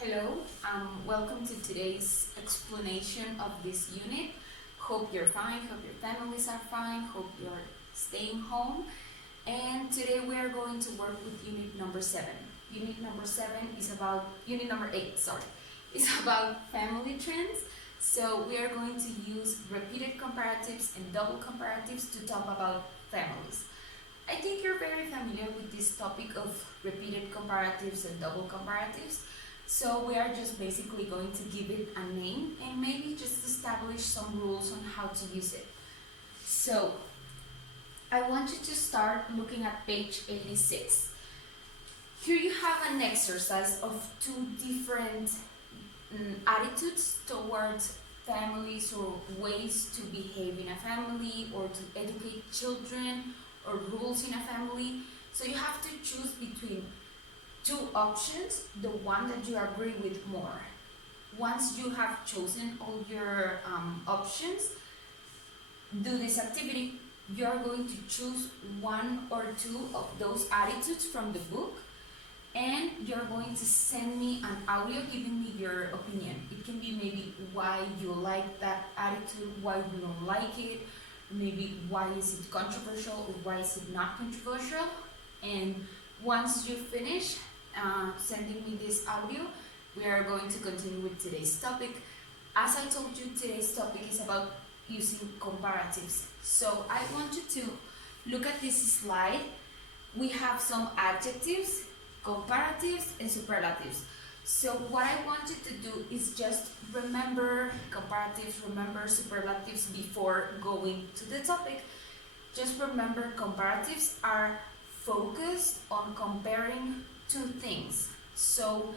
Hello, welcome to today's explanation of this unit. Hope you're fine, hope your families are fine, hope you're staying home. And today we are going to work with unit number 7. Unit number 8, is about family trends. So we are going to use repeated comparatives and double comparatives to talk about families. I think you're very familiar with this topic of repeated comparatives and double comparatives. So we are just basically going to give it a name and maybe just establish some rules on how to use it. So I want you to start looking at page 86. Here you have an exercise of two different attitudes towards families or ways to behave in a family or to educate children or rules in a family. So you have to choose between two options, the one that you agree with more. Once you have chosen all your options, do this activity. You're going to choose one or two of those attitudes from the book, and you're going to send me an audio giving me your opinion. It can be maybe why you like that attitude, why you don't like it, maybe why is it controversial or why is it not controversial. And once you finish sending me this audio, we are going to continue with today's topic. As I told you, today's topic is about using comparatives. So I want you to look at this slide. We have some adjectives, comparatives, and superlatives. So what I want you to do is just remember comparatives, remember superlatives before going to the topic. Just remember comparatives are focused on comparing two things. So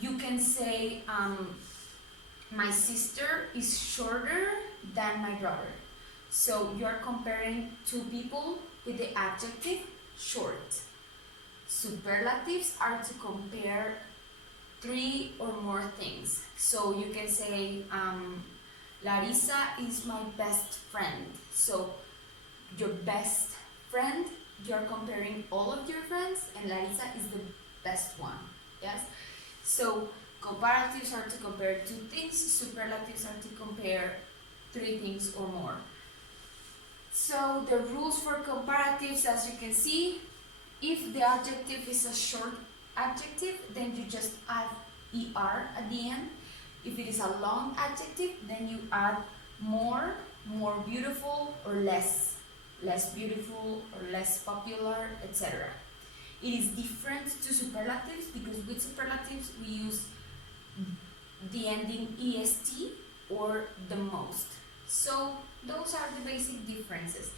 you can say my sister is shorter than my brother. So you're comparing two people with the adjective short. Superlatives are to compare three or more things. So you can say Larissa is my best friend. So your best friend, you're comparing all of your friends, and Larissa is the best one. Yes? So comparatives are to compare two things, superlatives are to compare three things or more. So the rules for comparatives, as you can see, if the adjective is a short adjective, then you just add er at the end. If it is a long adjective, then you add more beautiful, or less beautiful, or less popular, etc. It is different to superlatives because with superlatives we use the ending est or the most. So those are the basic differences.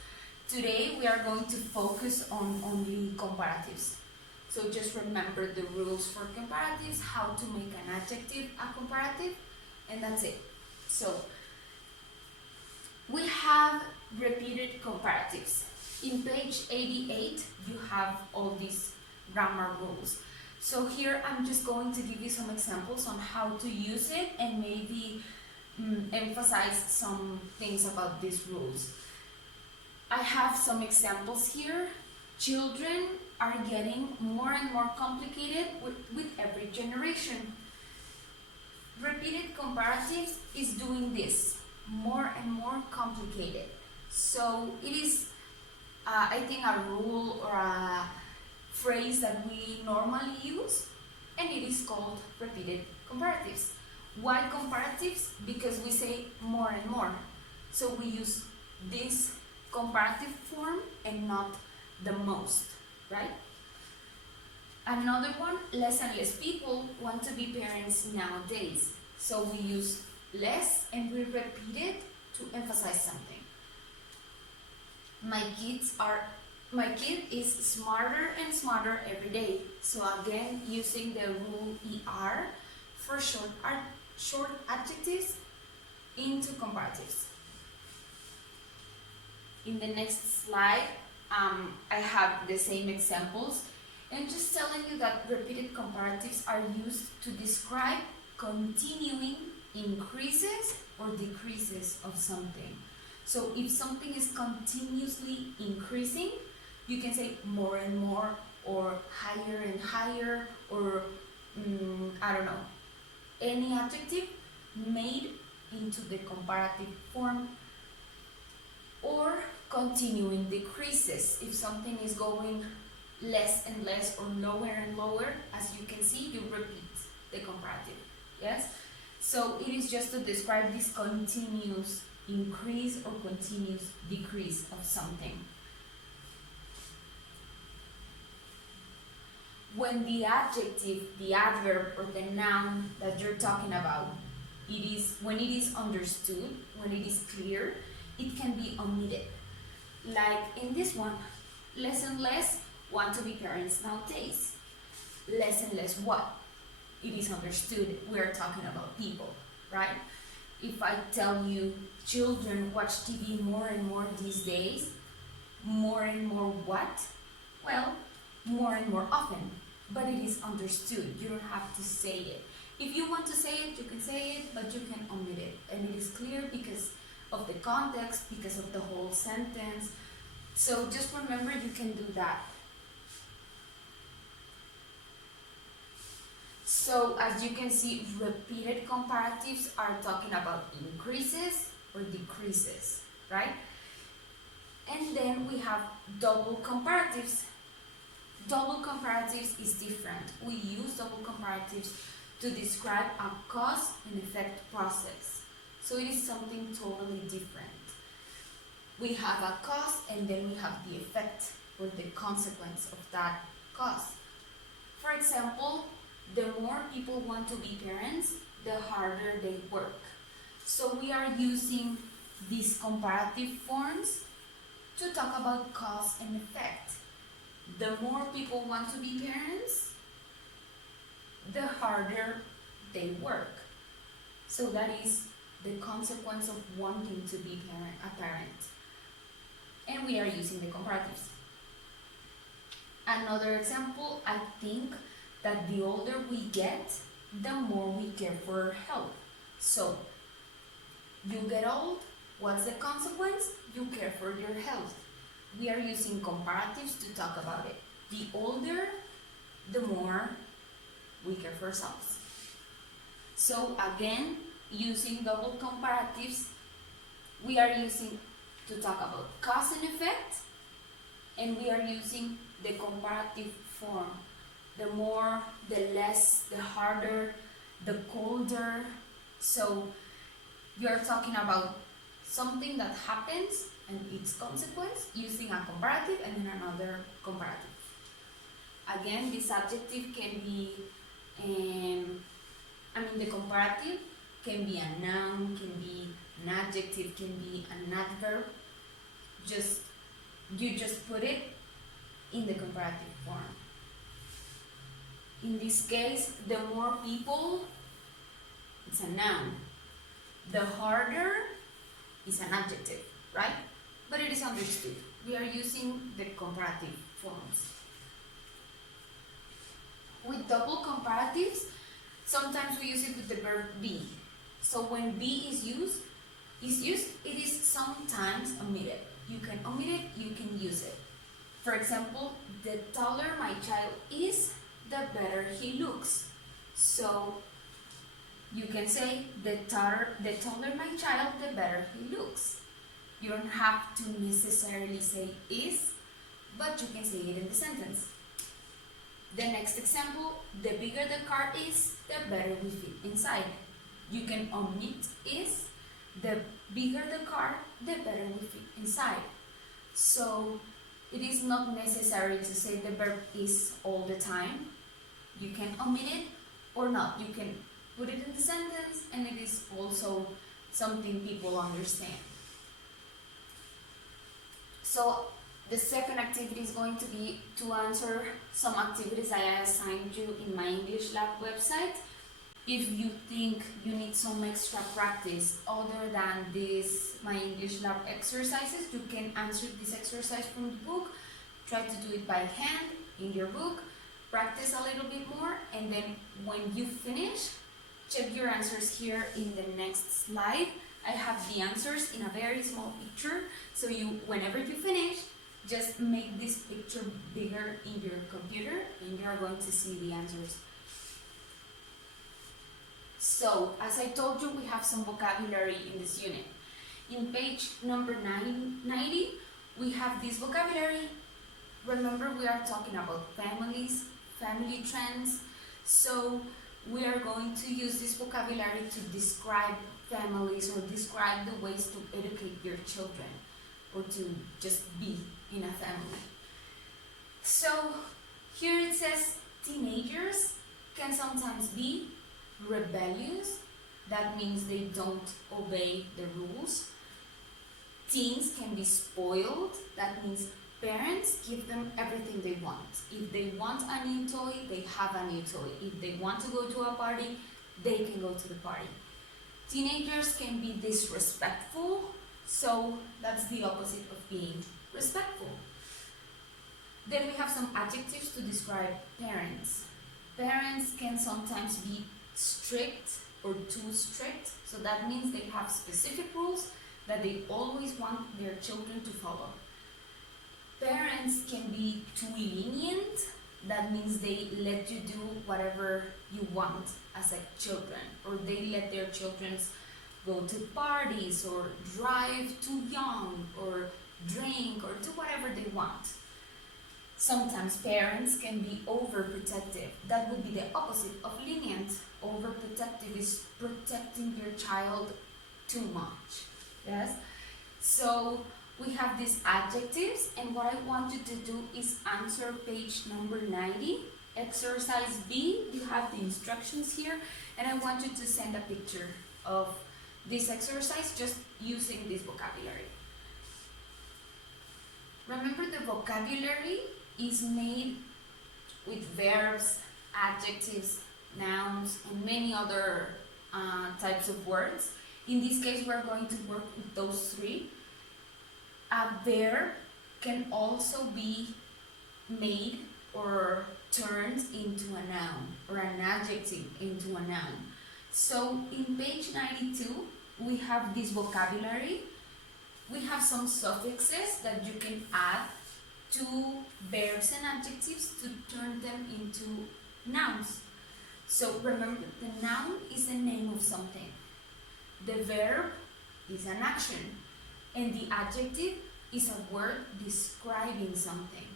Today we are going to focus on only comparatives. So just remember the rules for comparatives, how to make an adjective a comparative, and that's it. So we have repeated comparatives. In page 88, you have all these grammar rules. So here I'm just going to give you some examples on how to use it and maybe emphasize some things about these rules. I have some examples here. Children are getting more and more complicated with every generation. Repeated comparatives is doing this, more and more complicated. So it is, I think, a rule or a phrase that we normally use, and it is called repeated comparatives. Why comparatives? Because we say more and more. So we use this comparative form and not the most, right? Another one, less and less people want to be parents nowadays. So we use less and we repeat it to emphasize something. My kid is smarter and smarter every day. So again, using the rule er for short adjectives into comparatives. In the next slide, I have the same examples, and just telling you that repeated comparatives are used to describe continuing increases or decreases of something. So if something is continuously increasing, you can say more and more, or higher and higher, or I don't know, any adjective made into the comparative form, or continuing decreases. If something is going less and less or lower and lower, as you can see, you repeat the comparative. Yes? So it is just to describe this continuous increase or continuous decrease of something. When the adjective, the adverb, or the noun that you're talking about, when it is understood, when it is clear, it can be omitted. Like in this one, less and less want to be parents nowadays. Less and less what? It is understood we're talking about people, right? If I tell you children watch TV more and more these days, more and more what? Well, more and more often, but it is understood. You don't have to say it. If you want to say it, you can say it, but you can omit it. And it is clear because of the context, because of the whole sentence. So just remember you can do that. So as you can see, repeated comparatives are talking about increases or decreases, right? And then we have double comparatives. Double comparatives is different. We use double comparatives to describe a cause and effect process. So it is something totally different. We have a cause and then we have the effect or the consequence of that cause. For example, the more people want to be parents, the harder they work. So we are using these comparative forms to talk about cause and effect. The more people want to be parents, the harder they work. So that is the consequence of wanting to be a parent. And we are using the comparatives. Another example, I think that the older we get, the more we care for our health. So, you get old, what's the consequence? You care for your health. We are using comparatives to talk about it. The older, the more we care for ourselves. So again, using double comparatives, we are using to talk about cause and effect, and we are using the comparative form. The more, the less, the harder, the colder. So we are talking about something that happens and its consequence using a comparative and then another comparative. Again, this adjective can be, the comparative can be a noun, can be an adjective, can be an adverb. You just put it in the comparative form. In this case, the more people, it's a noun. The harder is an adjective, right? But it is understood. We are using the comparative forms. With double comparatives, sometimes we use it with the verb be. So when be is used, it is sometimes omitted. You can omit it, you can use it. For example, the taller my child is, the better he looks. So you can say the taller my child, the better he looks. You don't have to necessarily say is, but you can say it in the sentence. The next example, the bigger the car is, the better we fit inside. You can omit is, the bigger the car, the better we fit inside. So it is not necessary to say the verb is all the time. You can omit it or not. You can put it in the sentence, and it is also something people understand. So the second activity is going to be to answer some activities I assigned you in my English Lab website. If you think you need some extra practice other than this, my English Lab exercises, you can answer this exercise from the book. Try to do it by hand in your book. Practice a little bit more, and then when you finish, check your answers here in the next slide. I have the answers in a very small picture, so whenever you finish, just make this picture bigger in your computer and you are going to see the answers. So, as I told you, we have some vocabulary in this unit. In page number 90, we have this vocabulary. Remember, we are talking about families, family trends. So, we are going to use this vocabulary to describe families or describe the ways to educate your children or to just be in a family. So, here it says teenagers can sometimes be rebellious. That means they don't obey the rules. Teens can be spoiled. That means parents give them everything they want. If they want a new toy, they have a new toy. If they want to go to a party, they can go to the party. Teenagers can be disrespectful, so that's the opposite of being respectful. Then we have some adjectives to describe parents. Parents can sometimes be strict or too strict, so that means they have specific rules that they always want their children to follow. Parents can be too lenient. That means they let you do whatever you want as a children, or they let their children go to parties or drive too young or drink or do whatever they want. Sometimes parents can be overprotective. That would be the opposite of lenient. Overprotective is protecting your child too much. Yes? So we have these adjectives, and what I want you to do is answer page number 90. Exercise B, you have the instructions here, and I want you to send a picture of this exercise just using this vocabulary. Remember, the vocabulary is made with verbs, adjectives, nouns, and many other types of words. In this case, we're going to work with those three. A verb can also be made or turned into a noun, or an adjective into a noun. So in page 92, we have this vocabulary. We have some suffixes that you can add to verbs and adjectives to turn them into nouns. So remember, the noun is the name of something. The verb is an action, and the adjective is a word describing something.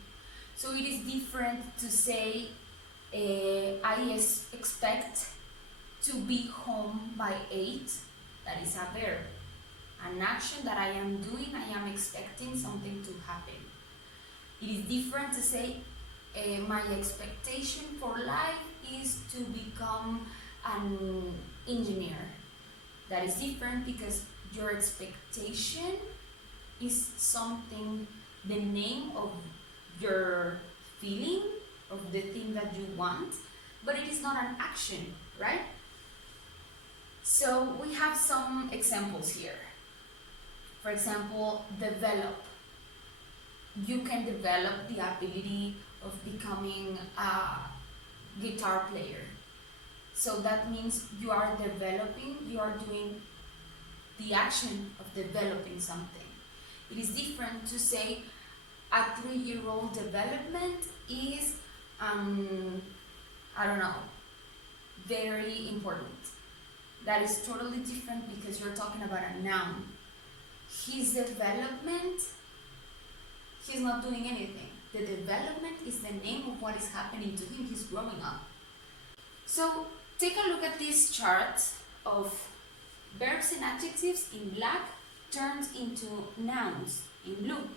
So it is different to say, I expect to be home by 8. That is a verb. An action that I am doing, I am expecting something to happen. It is different to say, my expectation for life is to become an engineer. That is different because your expectation is something, the name of your feeling, of the thing that you want, but it is not an action, right? So we have some examples here. For example, develop. You can develop the ability of becoming a guitar player. So that means you are developing, you are doing the action of developing something. It is different to say a 3-year-old development is, very important. That is totally different because you're talking about a noun. His development, he's not doing anything. The development is the name of what is happening to him. He's growing up. So take a look at this chart of verbs and adjectives in black turned into nouns in blue.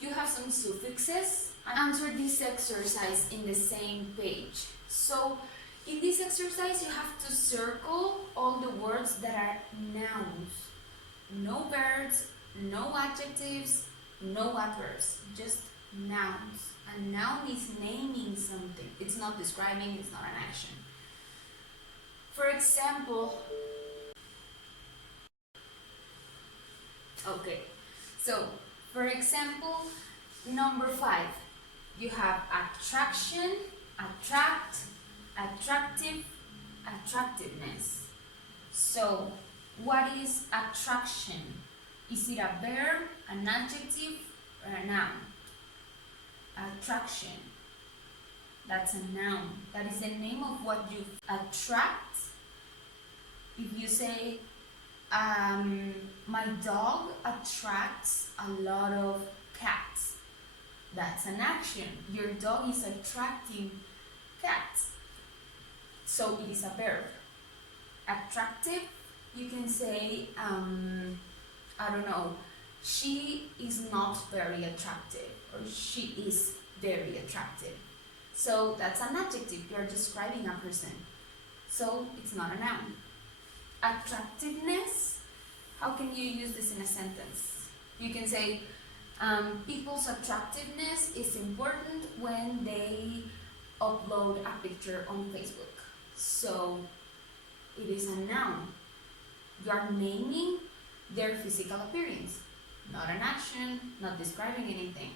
You have some suffixes. Answer this exercise in the same page. So in this exercise, you have to circle all the words that are nouns. No verbs, no adjectives, no adverbs, just nouns. A noun is naming something. It's not describing, it's not an action. For example, number 5, you have attraction, attract, attractive, attractiveness. So, what is attraction? Is it a verb, an adjective, or a noun? Attraction. That's a noun. That is the name of what you attract If you say, my dog attracts a lot of cats, that's an action. Your dog is attracting cats. So it is a verb. Attractive, you can say, I don't know, she is not very attractive, or she is very attractive. So that's an adjective. You're describing a person. So it's not a noun. Attractiveness, how can you use this in a sentence? You can say, people's attractiveness is important when they upload a picture on Facebook. So it is a noun. You are naming their physical appearance, not an action, not describing anything.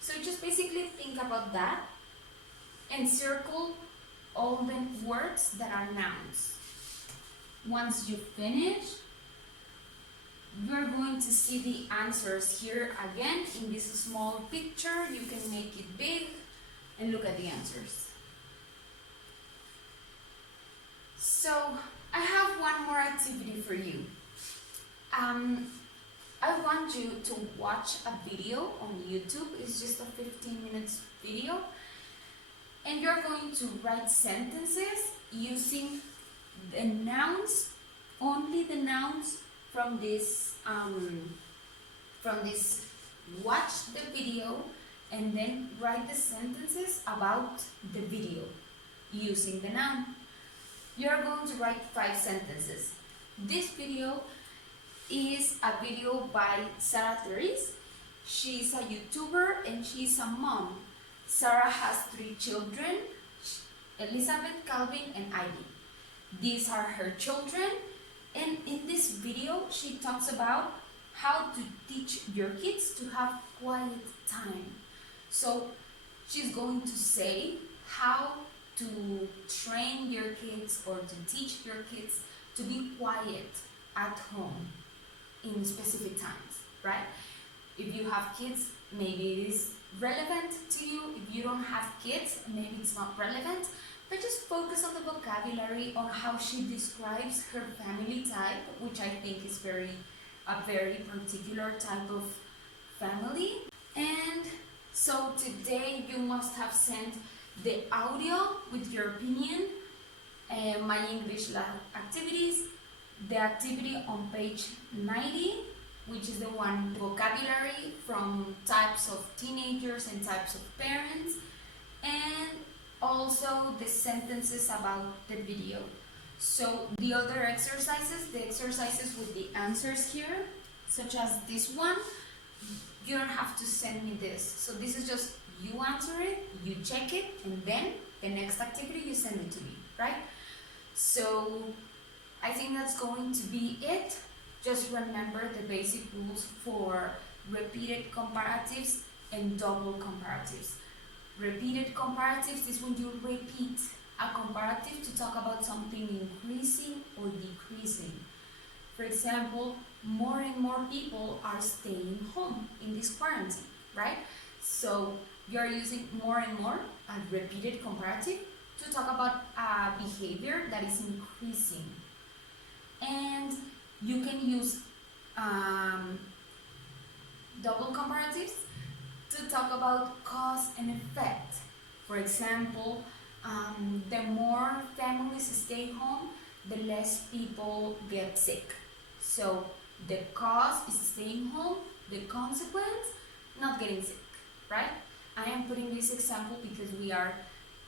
So just basically think about that and circle all the words that are nouns. Once you finish, you're going to see the answers here again in this small picture. You can make it big and look at the answers. So I have one more activity for you. I want you to watch a video on YouTube. It's just a 15 minutes video. And you're going to write sentences using the nouns, only the nouns from this watch the video, and then write the sentences about the video using the noun. You're going to write 5 sentences. This video is a video by Sarah Therese. She's a YouTuber and she's a mom. Sarah has 3 children, Elizabeth, Calvin, and Ivy. These are her children, and in this video she talks about how to teach your kids to have quiet time. So she's going to say how to train your kids or to teach your kids to be quiet at home in specific times, right? If you have kids, maybe it is relevant to you. If you don't have kids, maybe it's not relevant, but just focus on the vocabulary, on how she describes her family type, which I think is a very particular type of family. And so today you must have sent the audio with your opinion, my English lab activities, the activity on page 90, which is the one vocabulary from types of teenagers and types of parents, and also the sentences about the video. So the other exercises, the exercises with the answers here, such as this one, you don't have to send me this. So this is just you answer it, you check it, and then the next activity you send it to me, right? So I think that's going to be it. Just remember the basic rules for repeated comparatives and double comparatives. Repeated comparatives is when you repeat a comparative to talk about something increasing or decreasing. For example, more and more people are staying home in this quarantine, right? So you're using more and more, a repeated comparative, to talk about a behavior that is increasing. And you can use double comparatives to talk about cause and effect. For example, the more families stay home, the less people get sick. So the cause is staying home, the consequence, not getting sick, right? I am putting this example because we are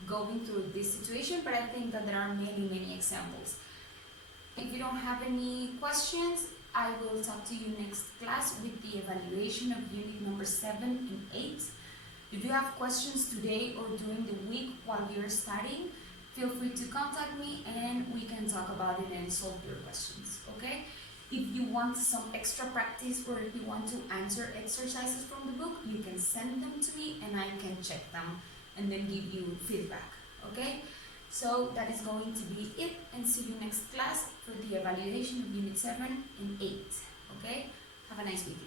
going through this situation, but I think that there are many, many examples. If you don't have any questions, I will talk to you next class with the evaluation of unit number 7 and 8. If you have questions today or during the week while you're studying, feel free to contact me and we can talk about it and solve your questions, okay? If you want some extra practice or if you want to answer exercises from the book, you can send them to me and I can check them and then give you feedback, okay? So that is going to be it, and see you next class for the evaluation of unit 7 and 8, okay? Have a nice weekend.